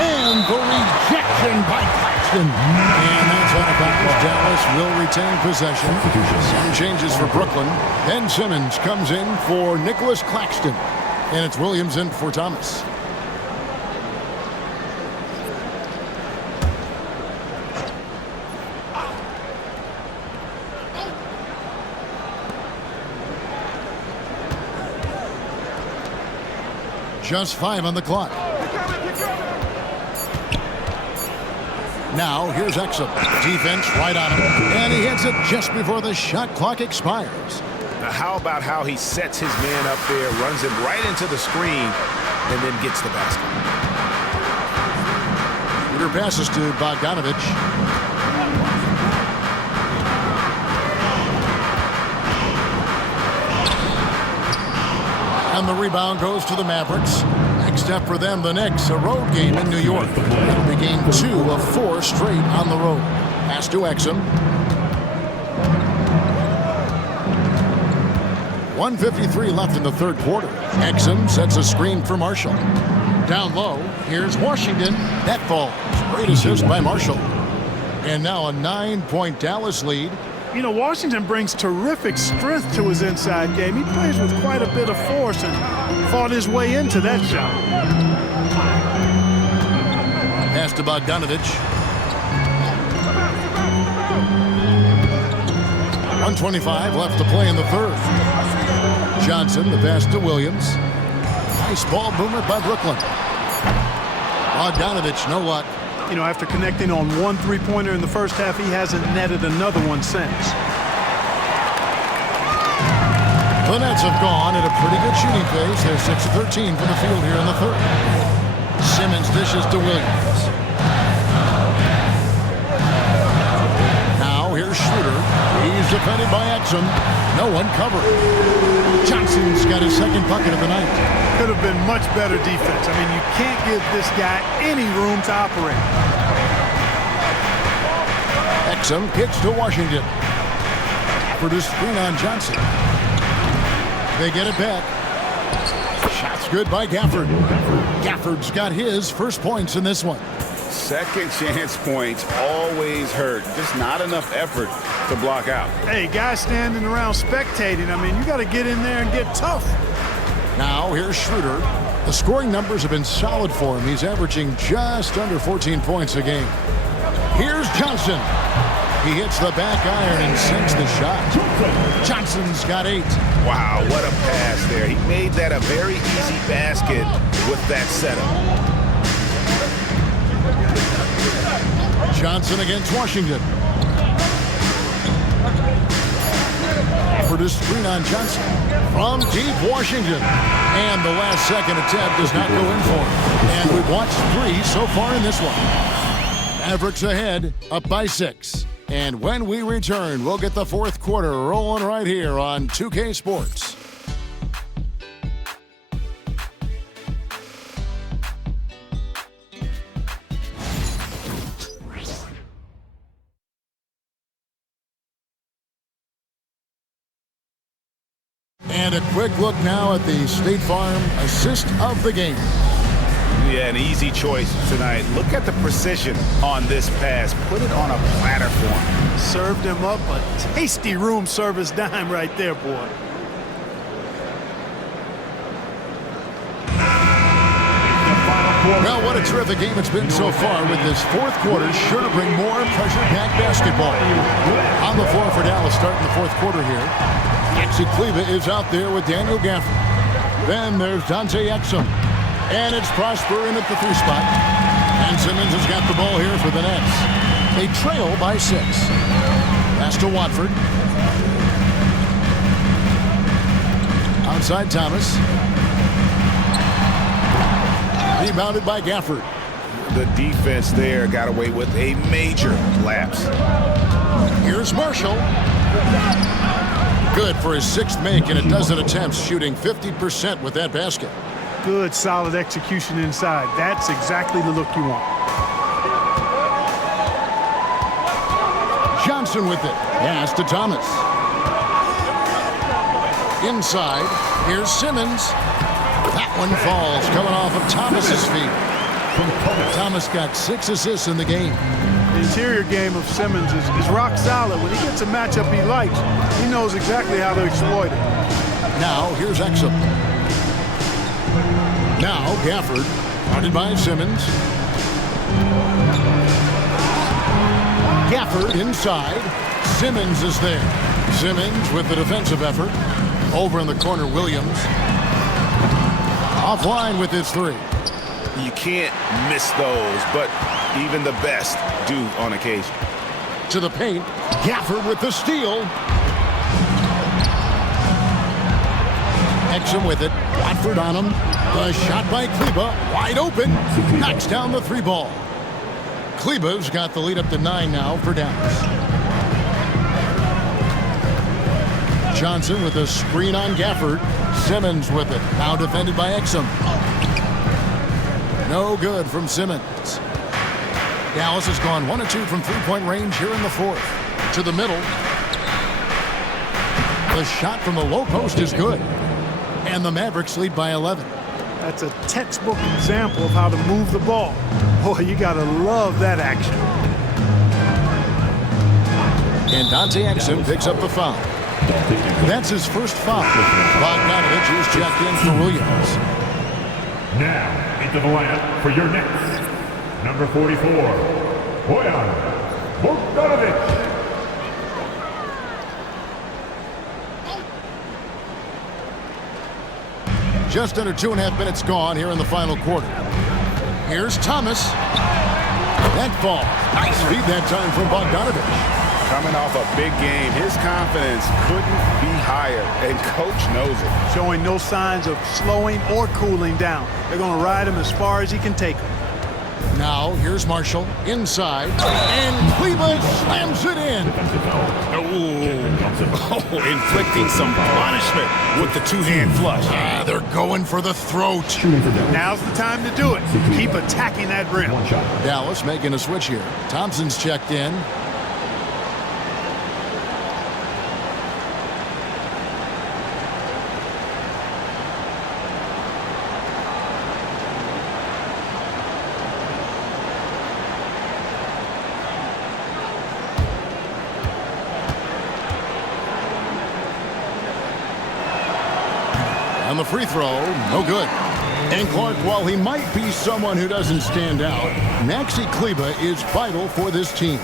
And the rejection by Claxton. And that's out of bounds. Dallas will retain possession. Some changes for Brooklyn. Ben Simmons comes in for Nicholas Claxton. And it's Williams in for Thomas. Just 5 on the clock. Now here's Exum. Defense right on him. And he hits it just before the shot clock expires. Now how about how he sets his man up there, runs him right into the screen, and then gets the basket. Shooter passes to Bogdanovich. And the rebound goes to the Mavericks. Next up for them, the Knicks, a road game in New York. That'll be game 2 of 4 straight on the road. Pass to Exum. 1:53 left in the third quarter. Exum sets a screen for Marshall. Down low, here's Washington. That falls. Great assist by Marshall. And now a 9-point Dallas lead. You know, Washington brings terrific strength to his inside game. He plays with quite a bit of force and fought his way into that shot. Pass to Bogdanovich. 1:25 left to play in the third. Johnson, the pass to Williams. Nice ball movement by Brooklyn. Bogdanovich, no luck. You know, after connecting on 1 3-pointer in the first half, he hasn't netted another one since. The Nets have gone at a pretty good shooting pace. They're 6 of 13 from the field here in the third. Simmons dishes to Williams. Now here's Schroeder. He's defended by Exum. No one covered. Johnson's got his second bucket of the night. Could have been much better defense. I mean, you can't give this guy any room to operate. Exum kicks to Washington. For the screen on Johnson. They get it back. Shot's good by Gafford. Gafford's got his first points in this one. Second chance points always hurt. Just not enough effort to block out. Hey, guys standing around spectating, I mean, you got to get in there and get tough. Now here's Schroeder. The scoring numbers have been solid for him. He's averaging just under 14 points a game. Here's Johnson. He hits the back iron and sinks the shot. Johnson's got 8. Wow, what a pass there. He made that a very easy basket with that setup. Johnson against Washington. For the screen on Johnson from deep Washington. And the last second attempt does not go in for him. And we've watched 3 so far in this one. Mavericks ahead, up by 6. And when we return, we'll get the fourth quarter rolling right here on 2K Sports. And a quick look now at the State Farm assist of the game. Yeah, an easy choice tonight. Look at the precision on this pass. Put it on a platter for him. Served him up a tasty room service dime right there, boy. Well, what a terrific game it's been so far, with this fourth quarter sure to bring more pressure-packed basketball. On the floor for Dallas starting the fourth quarter here. Maxi Kleber is out there with Daniel Gafford. Then there's Dante Exum. And it's Prosper in at the 3 spot. And Simmons has got the ball here for the Nets. They trail by 6. Pass to Watford. Outside Thomas. Rebounded by Gafford. The defense there got away with a major lapse. Here's Marshall. Good for his 6th make and a dozen attempts, shooting 50% with that basket. Good, solid execution inside. That's exactly the look you want. Johnson with it. Pass to Thomas. Inside. Here's Simmons. That one falls, coming off of Thomas's feet. Thomas got 6 assists in the game. The interior game of Simmons is rock solid. When he gets a matchup he likes, he knows exactly how to exploit it. Now, here's Exum. Now, Gafford, guarded by Simmons. Gafford inside. Simmons is there. Simmons with the defensive effort. Over in the corner, Williams. Offline with his 3. You can't miss those, but even the best do on occasion. To the paint. Gafford with the steal. Exum with it. Watford on him. The shot by Kleber, wide open. Knocks down the 3 ball. Kleber's got the lead up to 9 now for Dallas. Johnson with a screen on Gafford. Simmons with it. Now defended by Exum. No good from Simmons. Dallas has gone 1 of 2 from 3-point range here in the fourth. To the middle. The shot from the low post is good. And the Mavericks lead by 11. That's a textbook example of how to move the ball. Boy, you gotta love that action. And Dante Exum picks up the foul. That's his first foul. Bogdanovich is checked in for Williams. Now, into the lineup for your Nets. Number 44, Bojan Bogdanović. Just under 2.5 minutes gone here in the final quarter. Here's Thomas. That ball. Nice feed that time from Bogdanovich. Coming off a big game, his confidence couldn't be higher, and coach knows it. Showing no signs of slowing or cooling down. They're going to ride him as far as he can take him. Now, here's Marshall inside, and Cleveland slams it in. Inflicting some punishment with the 2-hand flush. They're going for the throat. Now's the time to do it. Keep attacking that rim. Dallas making a switch here. Thompson's checked in. On the free throw, no good. And Clark, while he might be someone who doesn't stand out, Maxi Kleber is vital for this team.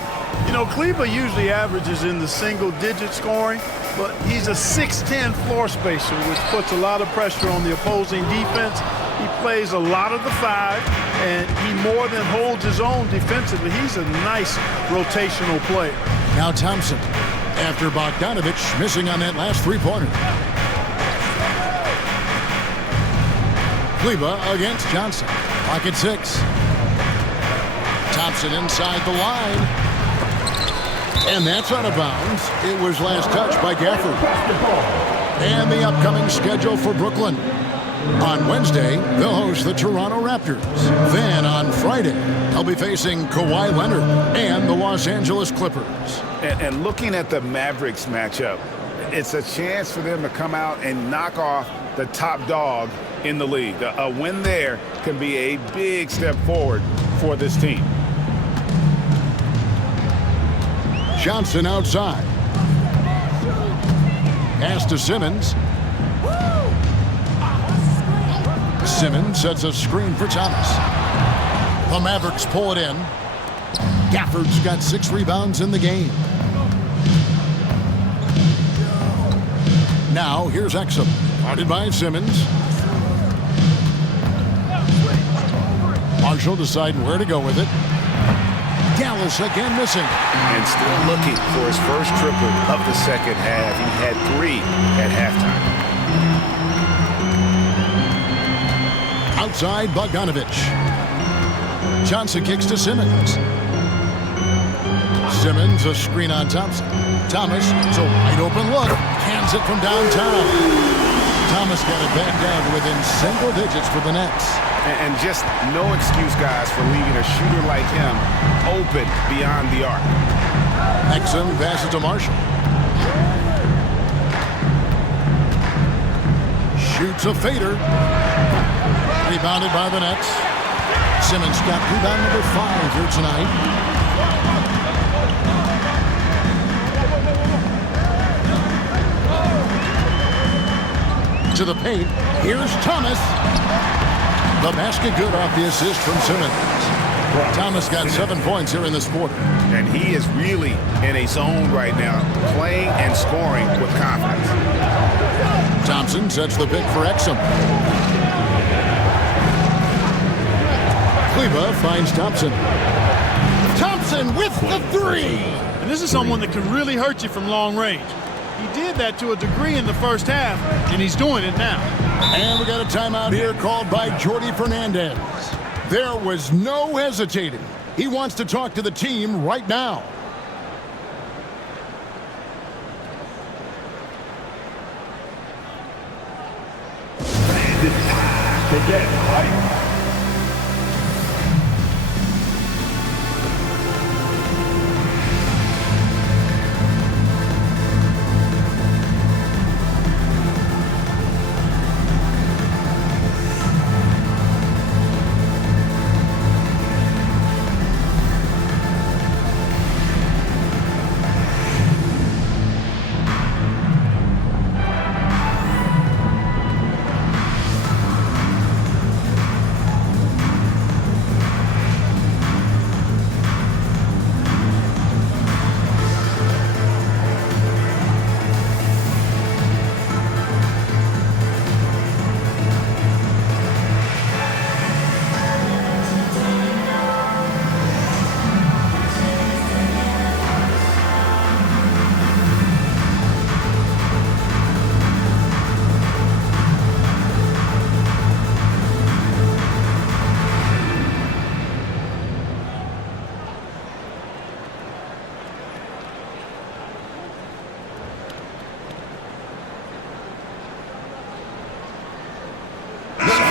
You know, Kleber usually averages in the single-digit scoring. but he's a 6'10" floor spacer, which puts a lot of pressure on the opposing defense. He plays a lot of the 5, and he more than holds his own defensively. He's a nice rotational player. Now Thompson, after Bogdanovich missing on that last three-pointer. Kleber against Johnson. Clock at 6. Thompson inside the line. And that's out of bounds. It was last touched by Gafford. And the upcoming schedule for Brooklyn. On Wednesday, they'll host the Toronto Raptors. Then on Friday, they'll be facing Kawhi Leonard and the Los Angeles Clippers. And looking at the Mavericks matchup, it's a chance for them to come out and knock off the top dog in the league. A win there can be a big step forward for this team. Johnson outside. Pass to Simmons. Simmons sets a screen for Thomas. The Mavericks pull it in. Gafford's got 6 rebounds in the game. Now here's Exum, guarded by Simmons. Marshall deciding where to go with it. Dallas again missing. And still looking for his first triple of the second half. He had 3 at halftime. Outside Bogdanovich. Johnson kicks to Simmons. Simmons a screen on Thompson. Thomas, it's a wide open look. Cans it from downtown. Thomas got it back down within single digits for the Nets. And just no excuse, guys, for leaving a shooter like him open beyond the arc. Exum passes to Marshall. Shoots a fader. Rebounded by the Nets. Simmons got rebound number 5 here tonight. To the paint. Here's Thomas. The basket good off the assist from Simmons. Thomas got 7 points here in this quarter. And he is really in a zone right now, playing and scoring with confidence. Thompson sets the pick for Exum. Kleber finds Thompson. Thompson with the 3. And this is someone that can really hurt you from long range. He did that to a degree in the first half, and he's doing it now. And we got a timeout here called by Jordi Fernandez. There was no hesitating. He wants to talk to the team right now. And it's time to get hyped.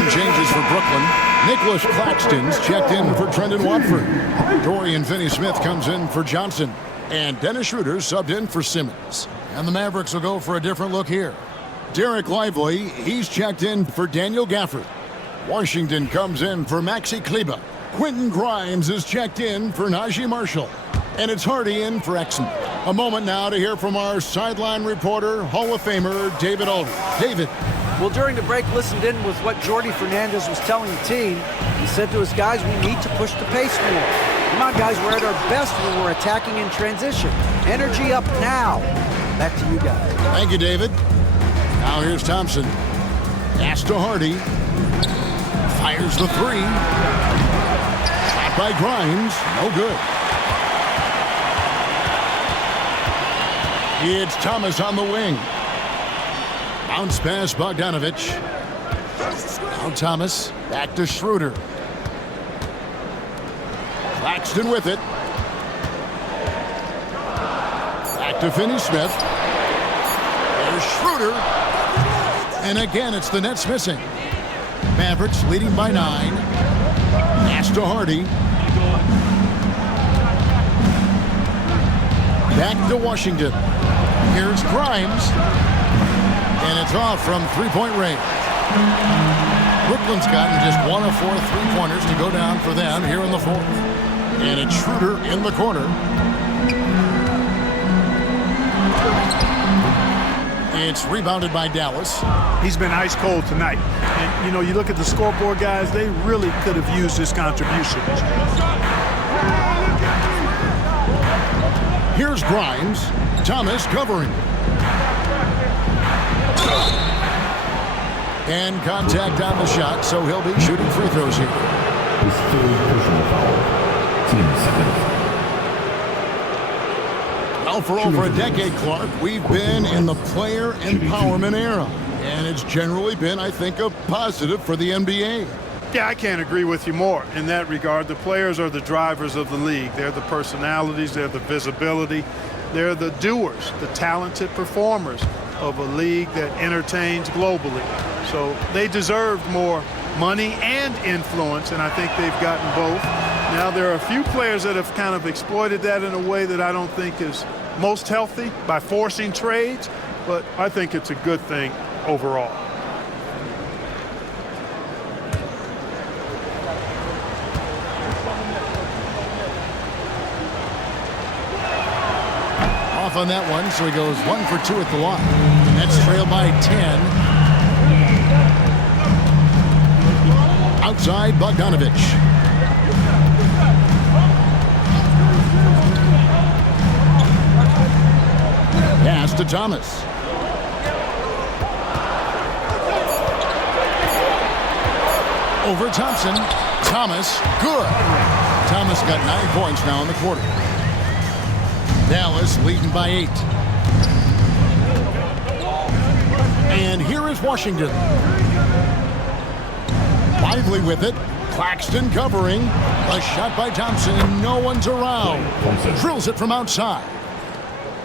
Changes for Brooklyn. Nicholas Claxton's checked in for Trendon Watford. Dorian Finney-Smith comes in for Johnson. And Dennis Schroeder subbed in for Simmons. And the Mavericks will go for a different look here. Derek Lively, he's checked in for Daniel Gafford. Washington comes in for Maxi Kleber. Quentin Grimes is checked in for Najee Marshall. And it's Hardy in for Exum. A moment now to hear from our sideline reporter, Hall of Famer David Aldridge. David. Well, during the break, listened in with what Jordi Fernandez was telling the team. He said to his guys, we need to push the pace more. Come on, guys, we're at our best when we're attacking in transition. Energy up now. Back to you guys. Thank you, David. Now here's Thompson. Pass to Hardy. Fires the three. Shot by Grimes. No good. It's Thomas on the wing. Bounce pass, Bogdanovich. Now Thomas. Back to Schroeder. Claxton with it. Back to Finney-Smith. There's Schroeder. And again, it's the Nets missing. Mavericks leading by 9. Pass to Hardy. Back to Washington. Here's Grimes. And it's off from three-point range. Brooklyn's gotten just 1 of 4 three-pointers to go down for them here in the fourth. And it's Schroeder in the corner. It's rebounded by Dallas. He's been ice cold tonight. And, you know, you look at the scoreboard, guys, they really could have used his contribution. Here's Grimes. Thomas covering. And contact on the shot, so he'll be shooting free throws here. His third personal foul. Team seconds. Well, for over a decade, Clark, we've been in the player empowerment era. And it's generally been, I think, a positive for the NBA. Yeah, I can't agree with you more in that regard. The players are the drivers of the league. They're the personalities, they're the visibility, they're the doers, the talented performers of a league that entertains globally. So they deserved more money and influence, and I think they've gotten both. Now, there are a few players that have kind of exploited that in a way that I don't think is most healthy by forcing trades, but I think it's a good thing overall. Off on that one, so he goes 1 for 2 at the line. Nets trail by 10. Outside, Bogdanovich. Pass to Thomas. Over Thompson. Thomas, good. Thomas got 9 points now in the quarter. Dallas leading by 8. And here is Washington. Lively with it. Claxton covering. A shot by Thompson, and no one's around. Drills it from outside.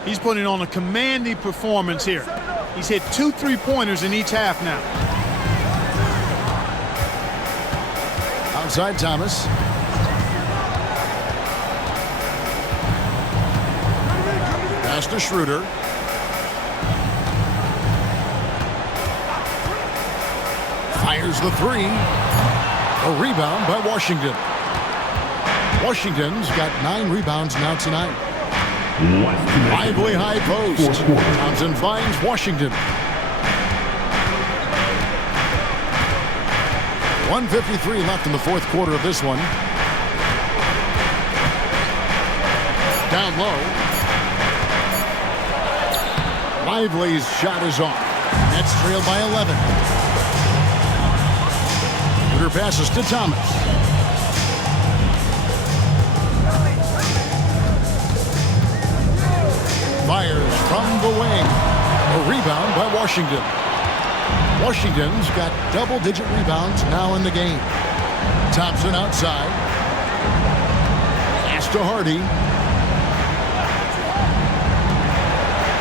He's putting on a commanding performance here. He's hit 2 3-pointers in each half now. Outside Thomas. Pass to Schroeder. Fires the three. A rebound by Washington. Washington's got 9 rebounds now tonight. Lively high post. Thompson finds Washington. 1:53 left in the fourth quarter of this one. Down low. Lively's shot is off. Nets trail by 11. Shooter passes to Thomas. Fires from the wing. A rebound by Washington. Washington's got double-digit rebounds now in the game. Thompson outside. Pass to Hardy.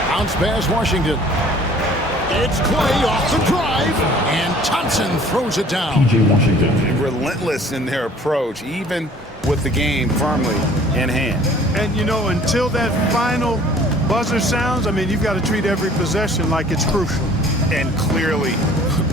Bounce pass Washington. It's Clay off the drive, and Thompson throws it down. PJ Washington. Relentless in their approach, even with the game firmly in hand. And, you know, until that final buzzer sounds, I mean, you've got to treat every possession like it's crucial. And clearly,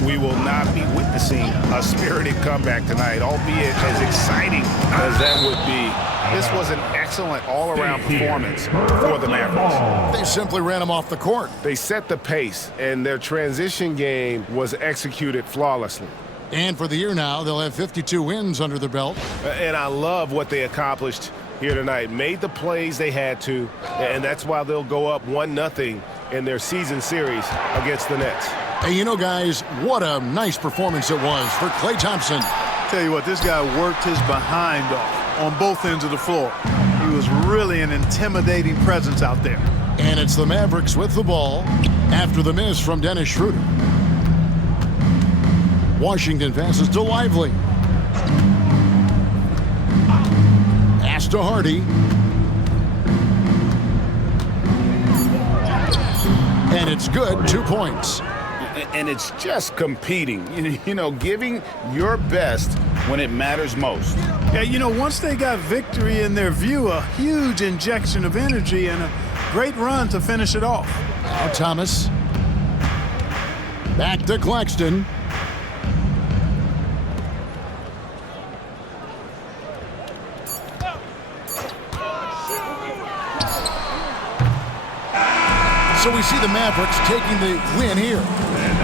we will not be witnessing a spirited comeback tonight, albeit as exciting as that would be. This was an excellent all-around performance for the Mavericks. They simply ran him off the court. They set the pace, and their transition game was executed flawlessly. And for the year now, they'll have 52 wins under their belt. And I love what they accomplished here tonight. Made the plays they had to, and that's why they'll go up 1-0 in their season series against the Nets. Hey, you know, guys, what a nice performance it was for Klay Thompson. Tell you what, this guy worked his behind off on both ends of the floor. He was really an intimidating presence out there. And it's the Mavericks with the ball after the miss from Dennis Schroeder. Washington passes to Lively. Pass to Hardy. And it's good, 2 points. And it's just competing, you know, giving your best when it matters most. Yeah, you know, once they got victory in their view, a huge injection of energy and a great run to finish it off. Now Thomas. Back to Claxton. So we see the Mavericks taking the win here.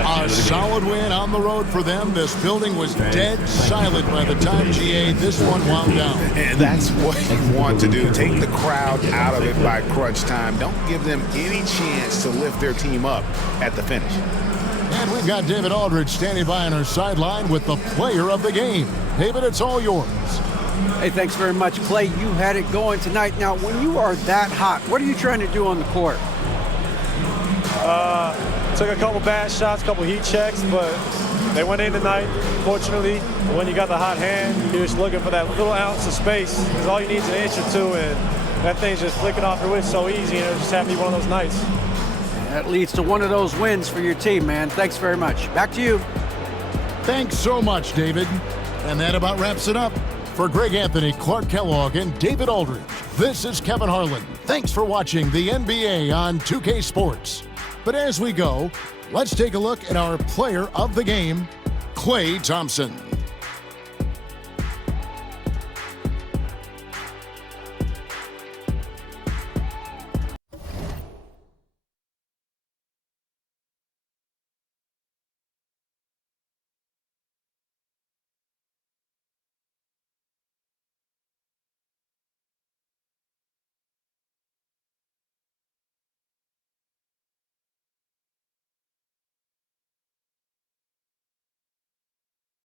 A solid win on the road for them. This building was dead silent by the time, GA, this one wound down. And that's what you want to do. Take the crowd out of it by crunch time. Don't give them any chance to lift their team up at the finish. And we've got David Aldridge standing by on our sideline with the player of the game. David, it's all yours. Hey, thanks very much, Clay. You had it going tonight. Now, when you are that hot, what are you trying to do on the court? Took a couple bad shots, couple heat checks, but they went in tonight, fortunately. When you got the hot hand, you're just looking for that little ounce of space, because all you need is an inch or two, and that thing's just flicking off your wrist so easy, and it just happened to be one of those nights. That leads to one of those wins for your team, man. Thanks very much. Back to you. Thanks so much, David. And that about wraps it up. For Greg Anthony, Clark Kellogg, and David Aldridge, this is Kevin Harlan. Thanks for watching the NBA on 2K Sports. But as we go, let's take a look at our player of the game, Klay Thompson.